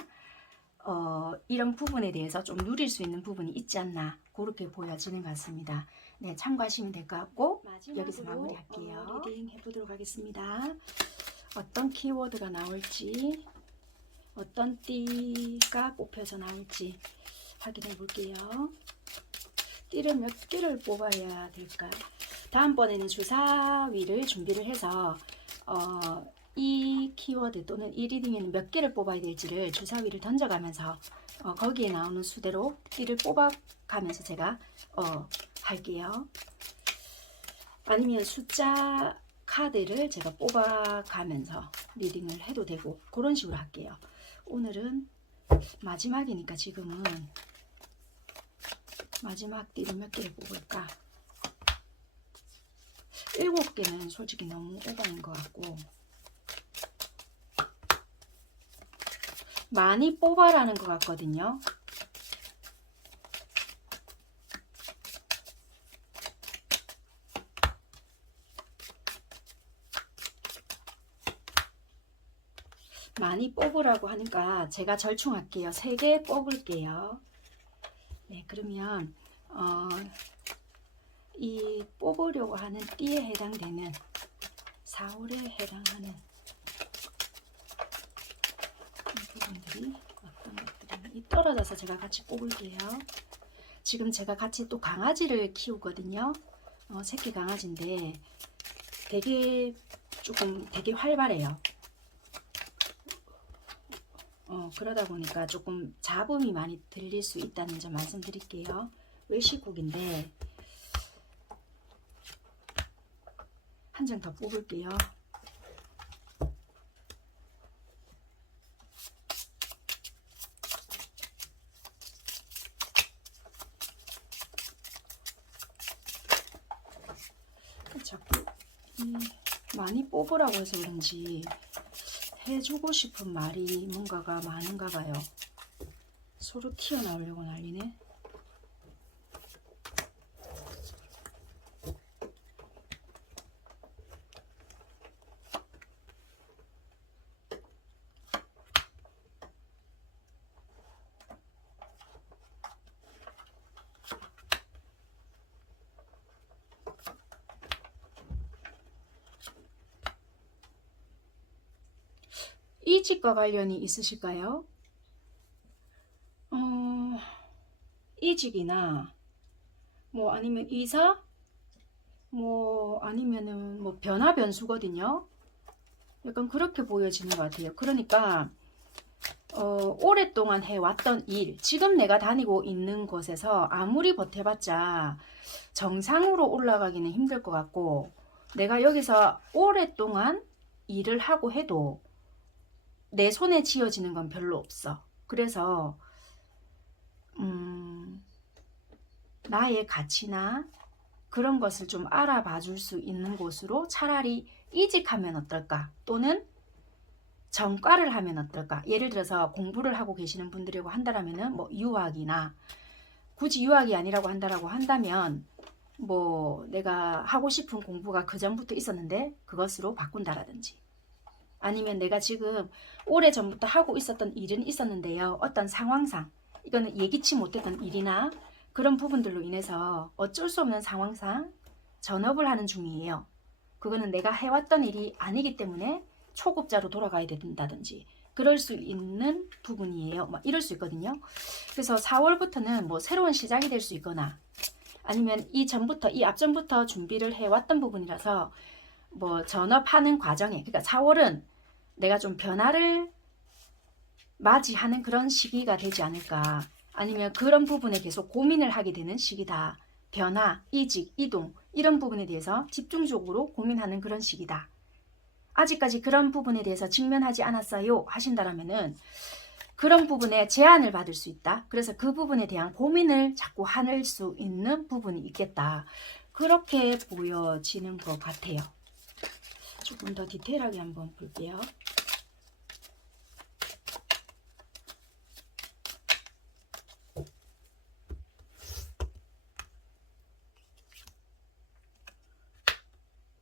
이런 부분에 대해서 좀 누릴 수 있는 부분이 있지 않나 그렇게 보여지는 것 같습니다. 네, 참고하시면 될 것 같고 여기서 마무리할게요. 리딩 해보도록 하겠습니다. 어떤 키워드가 나올지 어떤 띠가 뽑혀서 나올지 확인해 볼게요. 띠를 몇 개를 뽑아야 될까? 다음번에는 주사위를 준비를 해서 이 키워드 또는 이 리딩에는 몇 개를 뽑아야 될지를 주사위를 던져가면서 거기에 나오는 수대로 띠를 뽑아가면서 제가 할게요. 아니면 숫자 카드를 제가 뽑아가면서 리딩을 해도 되고 그런 식으로 할게요. 오늘은 마지막이니까 지금은 마지막 띠를 몇 개를 뽑을까? 7개는 솔직히 너무 오버인 것 같고 많이 뽑아라는 것 같거든요. 많이 뽑으라고 하니까 제가 절충할게요. 3개 뽑을게요. 네, 그러면 이 뽑으려고 하는 띠에 해당되는 4월에 해당하는 이 부분들이 어떤 것들이 떨어져서 제가 같이 뽑을게요. 지금 제가 같이 또 강아지를 키우거든요. 새끼 강아지인데 되게 활발해요. 그러다 보니까 조금 잡음이 많이 들릴 수 있다는 점 말씀드릴게요. 외식국인데 한 장 더 뽑을게요. 자꾸 많이 뽑으라고 해서 그런지 해주고 싶은 말이 뭔가가 많은가 봐요. 서로 튀어나오려고 난리네. 이직과 관련이 있으실까요? 이직이나 뭐 아니면 이사 뭐 아니면은 뭐 변화 변수거든요. 약간 그렇게 보여지는 것 같아요. 그러니까 오랫동안 해왔던 일, 지금 내가 다니고 있는 곳에서 아무리 버텨봤자 정상으로 올라가기는 힘들 것 같고 내가 여기서 오랫동안 일을 하고 해도 내 손에 쥐어지는 건 별로 없어. 그래서 나의 가치나 그런 것을 좀 알아봐 줄 수 있는 곳으로 차라리 이직하면 어떨까? 또는 전과를 하면 어떨까? 예를 들어서 공부를 하고 계시는 분들이라고 한다면은 뭐 유학이나 굳이 유학이 아니라고 한다면 뭐 내가 하고 싶은 공부가 그 전부터 있었는데 그것으로 바꾼다라든지 아니면 내가 지금 오래전부터 하고 있었던 일은 있었는데요. 어떤 상황상 이거는 예기치 못했던 일이나 그런 부분들로 인해서 어쩔 수 없는 상황상 전업을 하는 중이에요. 그거는 내가 해왔던 일이 아니기 때문에 초급자로 돌아가야 된다든지 그럴 수 있는 부분이에요. 막 이럴 수 있거든요. 그래서 4월부터는 뭐 새로운 시작이 될 수 있거나 아니면 이 앞전부터 준비를 해왔던 부분이라서 뭐 전업하는 과정에 그러니까 4월은 내가 좀 변화를 맞이하는 그런 시기가 되지 않을까. 아니면 그런 부분에 계속 고민을 하게 되는 시기다. 변화, 이직, 이동 이런 부분에 대해서 집중적으로 고민하는 그런 시기다. 아직까지 그런 부분에 대해서 직면하지 않았어요 하신다라면은 그런 부분에 제한을 받을 수 있다. 그래서 그 부분에 대한 고민을 자꾸 할 수 있는 부분이 있겠다. 그렇게 보여지는 것 같아요. 조금 더 디테일하게 한번 볼게요.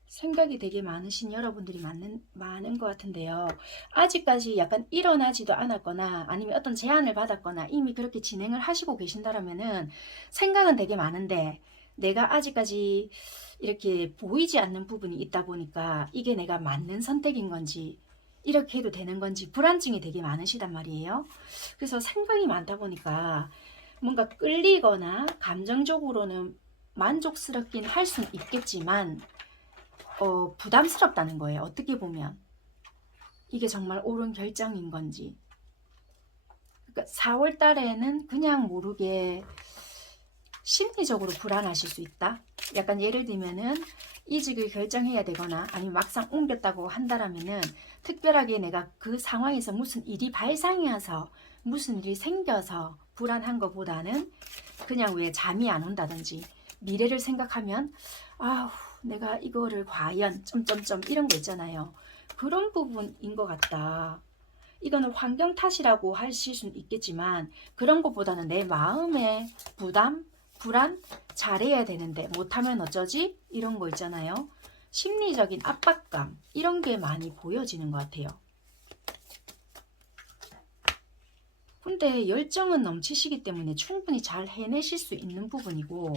생각이 되게 많으신 여러분들이 많은 것 같은데요. 아직까지 약간 일어나지도 않았거나 아니면 어떤 제안을 받았거나 이미 그렇게 진행을 하시고 계신다면은 생각은 되게 많은데 내가 아직까지 이렇게 보이지 않는 부분이 있다 보니까 이게 내가 맞는 선택인 건지 이렇게 해도 되는 건지 불안증이 되게 많으시단 말이에요. 그래서 생각이 많다 보니까 뭔가 끌리거나 감정적으로는 만족스럽긴 할 수는 있겠지만 부담스럽다는 거예요. 어떻게 보면 이게 정말 옳은 결정인 건지. 그러니까 4월 달에는 그냥 모르게 심리적으로 불안하실 수 있다. 약간 예를 들면은 이직을 결정해야 되거나 아니면 막상 옮겼다고 한다라면은 특별하게 내가 그 상황에서 무슨 일이 발생해서 무슨 일이 생겨서 불안한 것보다는 그냥 왜 잠이 안 온다든지 미래를 생각하면 아우 내가 이거를 과연 점점점 이런 거 있잖아요. 그런 부분인 것 같다. 이거는 환경 탓이라고 하실 수는 있겠지만 그런 것보다는 내 마음의 부담, 불안, 잘해야 되는데 못하면 어쩌지? 이런 거 있잖아요. 심리적인 압박감 이런 게 많이 보여지는 것 같아요. 근데 열정은 넘치시기 때문에 충분히 잘 해내실 수 있는 부분이고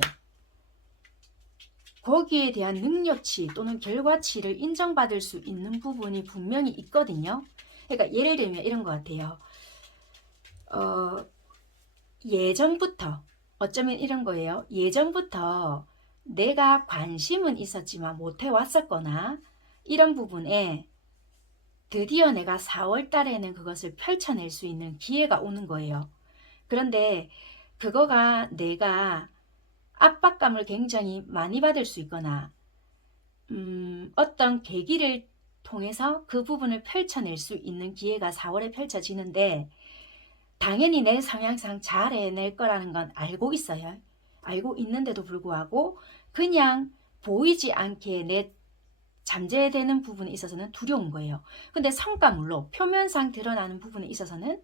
거기에 대한 능력치 또는 결과치를 인정받을 수 있는 부분이 분명히 있거든요. 그러니까 예를 들면 이런 것 같아요. 예전부터 어쩌면 이런 거예요. 예전부터 내가 관심은 있었지만 못해왔었거나 이런 부분에 드디어 내가 4월 달에는 그것을 펼쳐낼 수 있는 기회가 오는 거예요. 그런데 그거가 내가 압박감을 굉장히 많이 받을 수 있거나 어떤 계기를 통해서 그 부분을 펼쳐낼 수 있는 기회가 4월에 펼쳐지는데 당연히 내 성향상 잘 해낼 거라는 건 알고 있어요. 알고 있는데도 불구하고 그냥 보이지 않게 내 잠재되는 부분에 있어서는 두려운 거예요. 근데 성과물로 표면상 드러나는 부분에 있어서는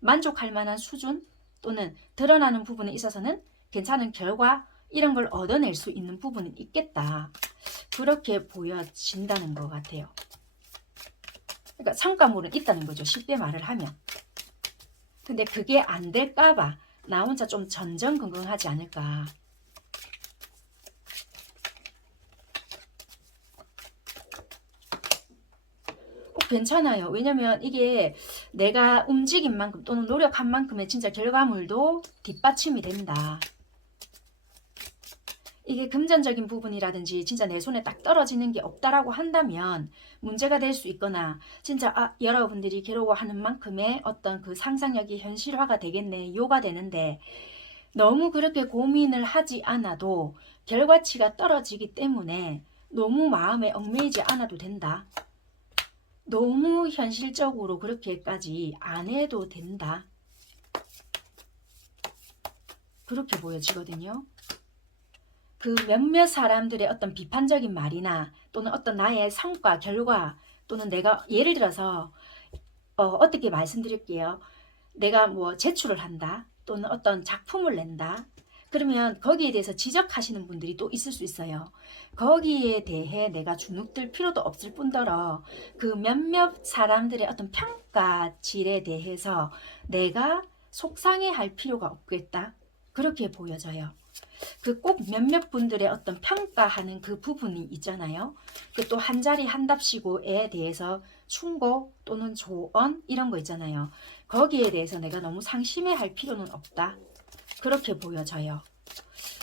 만족할 만한 수준 또는 드러나는 부분에 있어서는 괜찮은 결과 이런 걸 얻어낼 수 있는 부분은 있겠다. 그렇게 보여진다는 것 같아요. 그러니까 성과물은 있다는 거죠. 쉽게 말을 하면. 근데 그게 안 될까봐 나 혼자 좀 전전긍긍하지 않을까. 괜찮아요. 왜냐면 이게 내가 움직인 만큼 또는 노력한 만큼의 진짜 결과물도 뒷받침이 된다. 이게 금전적인 부분이라든지 진짜 내 손에 딱 떨어지는 게 없다라고 한다면 문제가 될 수 있거나 진짜 여러분들이 괴로워하는 만큼의 어떤 그 상상력이 현실화가 되겠네, 요가 되는데 너무 그렇게 고민을 하지 않아도 결과치가 떨어지기 때문에 너무 마음에 얽매이지 않아도 된다. 너무 현실적으로 그렇게까지 안 해도 된다. 그렇게 보여지거든요. 그 몇몇 사람들의 어떤 비판적인 말이나 또는 어떤 나의 성과, 결과 또는 내가 예를 들어서 어떻게 말씀드릴게요. 내가 뭐 제출을 한다 또는 어떤 작품을 낸다. 그러면 거기에 대해서 지적하시는 분들이 또 있을 수 있어요. 거기에 대해 내가 주눅들 필요도 없을 뿐더러 그 몇몇 사람들의 어떤 평가질에 대해서 내가 속상해할 필요가 없겠다. 그렇게 보여져요. 그 꼭 몇몇 분들의 어떤 평가하는 그 부분이 있잖아요. 그 또 한 자리 한답시고에 대해서 충고 또는 조언 이런 거 있잖아요. 거기에 대해서 내가 너무 상심해 할 필요는 없다. 그렇게 보여져요.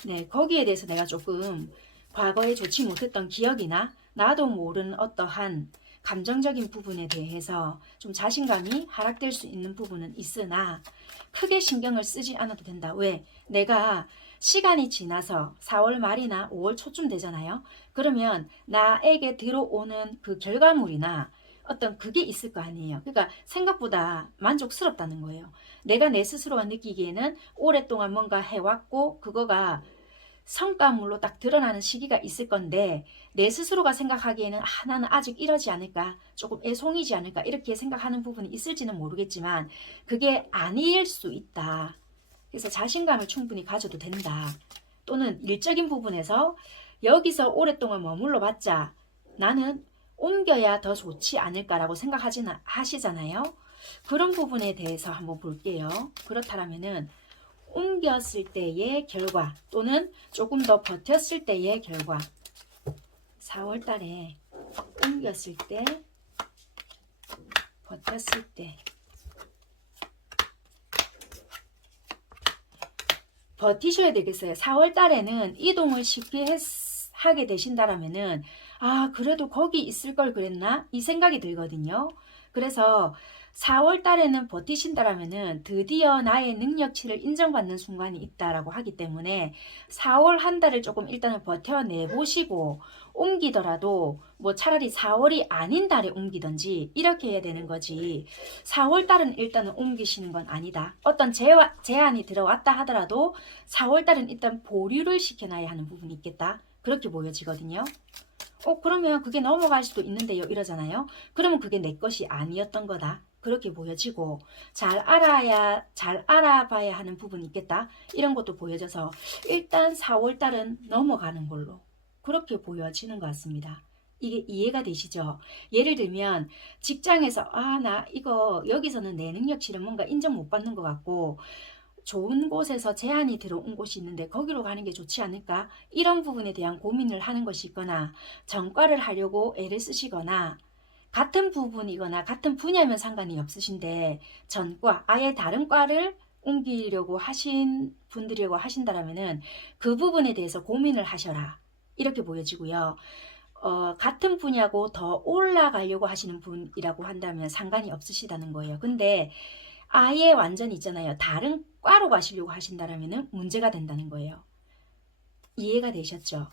네, 거기에 대해서 내가 조금 과거에 좋지 못했던 기억이나 나도 모르는 어떠한 감정적인 부분에 대해서 좀 자신감이 하락될 수 있는 부분은 있으나 크게 신경을 쓰지 않아도 된다. 왜? 내가 시간이 지나서 4월 말이나 5월 초쯤 되잖아요. 그러면 나에게 들어오는 그 결과물이나 어떤 그게 있을 거 아니에요. 그러니까 생각보다 만족스럽다는 거예요. 내가 내 스스로가 느끼기에는 오랫동안 뭔가 해왔고 그거가 성과물로 딱 드러나는 시기가 있을 건데 내 스스로가 생각하기에는 나는 아직 이러지 않을까, 조금 애송이지 않을까 이렇게 생각하는 부분이 있을지는 모르겠지만 그게 아닐 수 있다. 그래서 자신감을 충분히 가져도 된다. 또는 일적인 부분에서 여기서 오랫동안 머물러 봤자 나는 옮겨야 더 좋지 않을까라고 하시잖아요. 그런 부분에 대해서 한번 볼게요. 그렇다면은 옮겼을 때의 결과 또는 조금 더 버텼을 때의 결과, 4월 달에 옮겼을 때, 버텼을 때, 버티셔야 되겠어요. 4월 달에는 이동을 쉽게 하게 되신다라면은 그래도 거기 있을 걸 그랬나? 이 생각이 들거든요. 그래서 4월 달에는 버티신다라면은 드디어 나의 능력치를 인정받는 순간이 있다라고 하기 때문에 4월 한 달을 조금 일단은 버텨내 보시고 옮기더라도 뭐 차라리 4월이 아닌 달에 옮기든지 이렇게 해야 되는 거지. 4월 달은 일단은 옮기시는 건 아니다. 어떤 제안이 들어왔다 하더라도 4월 달은 일단 보류를 시켜놔야 하는 부분이 있겠다. 그렇게 보여지거든요. 그러면 그게 넘어갈 수도 있는데요. 이러잖아요. 그러면 그게 내 것이 아니었던 거다. 그렇게 보여지고 잘 알아봐야 하는 부분이 있겠다. 이런 것도 보여져서 일단 4월 달은 넘어가는 걸로 그렇게 보여지는 것 같습니다. 이게 이해가 되시죠? 예를 들면 직장에서 나 이거 여기서는 내 능력치를 뭔가 인정 못 받는 것 같고 좋은 곳에서 제안이 들어온 곳이 있는데 거기로 가는 게 좋지 않을까? 이런 부분에 대한 고민을 하는 것이 있거나 전과를 하려고 애를 쓰시거나 같은 부분이거나 같은 분야면 상관이 없으신데 전과 아예 다른 과를 옮기려고 하신 분들이라고 하신다면은 그 부분에 대해서 고민을 하셔라. 이렇게 보여지고요. 같은 분야고 더 올라가려고 하시는 분이라고 한다면 상관이 없으시다는 거예요. 근데 아예 완전히 있잖아요. 다른 과로 가시려고 하신다면 문제가 된다는 거예요. 이해가 되셨죠?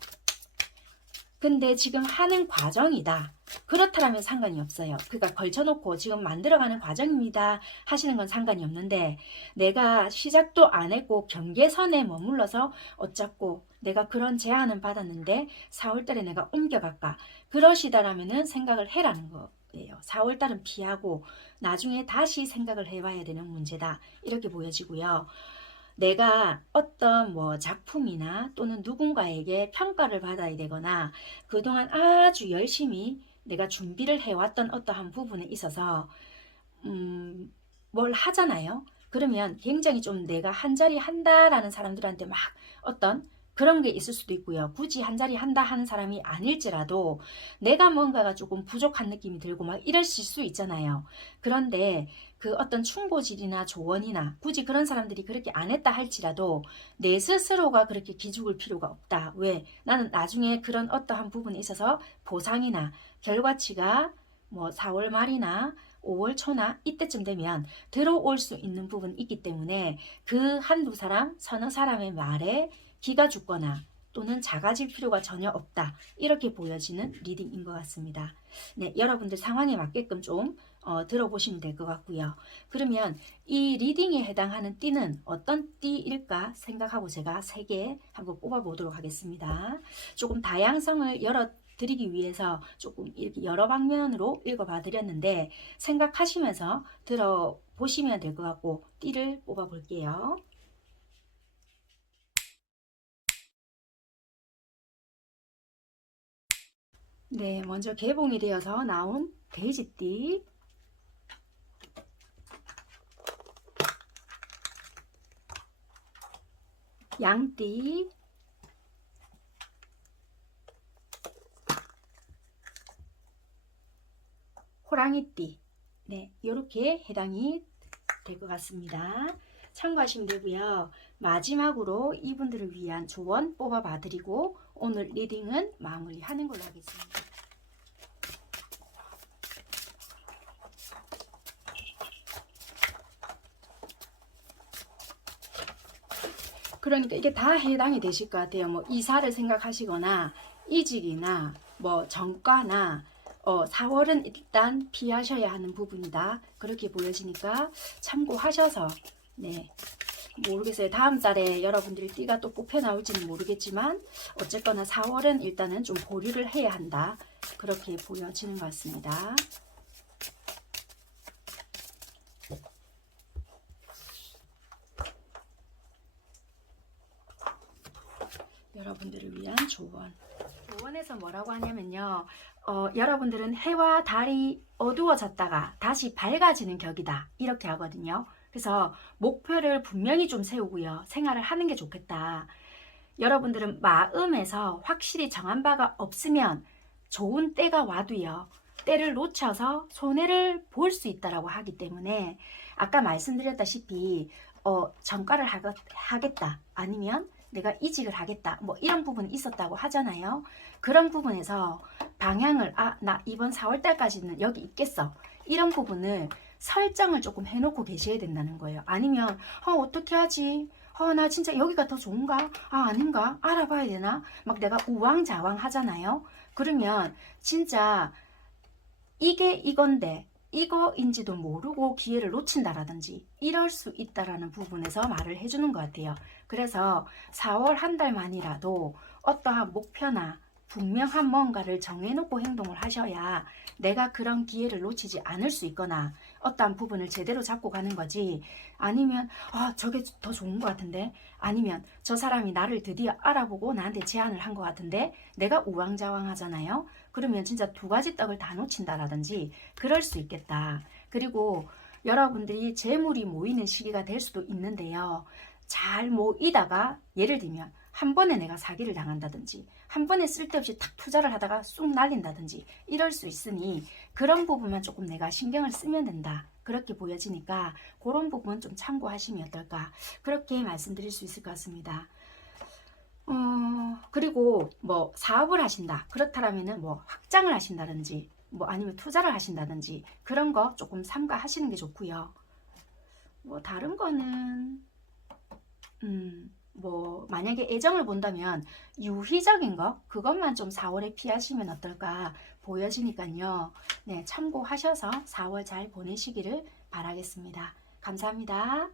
근데 지금 하는 과정이다. 그렇다면 상관이 없어요. 그러니까 걸쳐놓고 지금 만들어가는 과정입니다 하시는 건 상관이 없는데 내가 시작도 안 했고 경계선에 머물러서 어쩌고 내가 그런 제안은 받았는데 4월달에 내가 옮겨갈까 그러시다라면은 생각을 해라는 거예요. 4월달은 피하고 나중에 다시 생각을 해봐야 되는 문제다. 이렇게 보여지고요. 내가 어떤 뭐 작품이나 또는 누군가에게 평가를 받아야 되거나 그동안 아주 열심히 내가 준비를 해왔던 어떠한 부분에 있어서 뭘 하잖아요. 그러면 굉장히 좀 내가 한 자리 한다라는 사람들한테 막 어떤 그런 게 있을 수도 있고요. 굳이 한 자리 한다 하는 사람이 아닐지라도 내가 뭔가가 조금 부족한 느낌이 들고 막 이러실 수 있잖아요. 그런데 그 어떤 충고질이나 조언이나 굳이 그런 사람들이 그렇게 안 했다 할지라도 내 스스로가 그렇게 기죽을 필요가 없다. 왜? 나는 나중에 그런 어떠한 부분에 있어서 보상이나 결과치가 뭐 4월 말이나 5월 초나 이때쯤 되면 들어올 수 있는 부분이 있기 때문에 그 한두 사람, 서너 사람의 말에 기가 죽거나 또는 작아질 필요가 전혀 없다. 이렇게 보여지는 리딩인 것 같습니다. 네, 여러분들 상황에 맞게끔 좀 들어보시면 될 것 같고요. 그러면 이 리딩에 해당하는 띠는 어떤 띠일까 생각하고 제가 3개 한번 뽑아보도록 하겠습니다. 조금 다양성을 드리기 위해서 조금 이렇게 여러 방면으로 읽어봐 드렸는데 생각하시면서 들어보시면 될 것 같고 띠를 뽑아 볼게요. 네, 먼저 개봉이 되어서 나온 돼지띠, 양띠, 호랑이띠. 네, 이렇게 해당이 될 것 같습니다. 참고하시면 되고요. 마지막으로 이분들을 위한 조언 뽑아봐 드리고 오늘 리딩은 마무리하는 걸로 하겠습니다. 그러니까 이게 다 해당이 되실 것 같아요. 뭐 이사를 생각하시거나 이직이나 뭐 전과나 4월은 일단 피하셔야 하는 부분이다. 그렇게 보여지니까 참고하셔서 네, 모르겠어요. 다음 달에 여러분들이 띠가 또 뽑혀 나올지는 모르겠지만 어쨌거나 4월은 일단은 좀 보류를 해야 한다. 그렇게 보여지는 것 같습니다. 여러분들을 위한 조언. 조언에서 뭐라고 하냐면요. 여러분들은 해와 달이 어두워졌다가 다시 밝아지는 격이다. 이렇게 하거든요. 그래서 목표를 분명히 좀 세우고요. 생활을 하는 게 좋겠다. 여러분들은 마음에서 확실히 정한 바가 없으면 좋은 때가 와도요. 때를 놓쳐서 손해를 볼 수 있다라고 하기 때문에 아까 말씀드렸다시피 전과를 하겠다. 아니면 내가 이직을 하겠다. 뭐 이런 부분이 있었다고 하잖아요. 그런 부분에서 방향을 나 이번 4월달까지는 여기 있겠어. 이런 부분을 설정을 조금 해놓고 계셔야 된다는 거예요. 아니면 어떻게 하지? 나 진짜 여기가 더 좋은가? 아닌가? 알아봐야 되나? 막 내가 우왕좌왕 하잖아요. 그러면 진짜 이게 이건데 이거인지도 모르고 기회를 놓친다라든지 이럴 수 있다라는 부분에서 말을 해주는 것 같아요. 그래서 4월 한 달만이라도 어떠한 목표나 분명한 뭔가를 정해놓고 행동을 하셔야 내가 그런 기회를 놓치지 않을 수 있거나 어떠한 부분을 제대로 잡고 가는 거지. 아니면 저게 더 좋은 것 같은데, 아니면 저 사람이 나를 드디어 알아보고 나한테 제안을 한 것 같은데 내가 우왕좌왕 하잖아요. 그러면 진짜 두 가지 떡을 다 놓친다라든지 그럴 수 있겠다. 그리고 여러분들이 재물이 모이는 시기가 될 수도 있는데요. 잘 모이다가 예를 들면 한 번에 내가 사기를 당한다든지 한 번에 쓸데없이 탁 투자를 하다가 쑥 날린다든지 이럴 수 있으니 그런 부분만 조금 내가 신경을 쓰면 된다. 그렇게 보여지니까 그런 부분 좀 참고하시면 어떨까. 그렇게 말씀드릴 수 있을 것 같습니다. 그리고 뭐 사업을 하신다. 그렇다면은 뭐 확장을 하신다든지 뭐 아니면 투자를 하신다든지 그런 거 조금 삼가하시는 게 좋고요. 뭐 다른 거는 뭐 만약에 애정을 본다면 유희적인 거 그것만 좀 4월에 피하시면 어떨까 보여지니까요. 네, 참고하셔서 4월 잘 보내시기를 바라겠습니다. 감사합니다.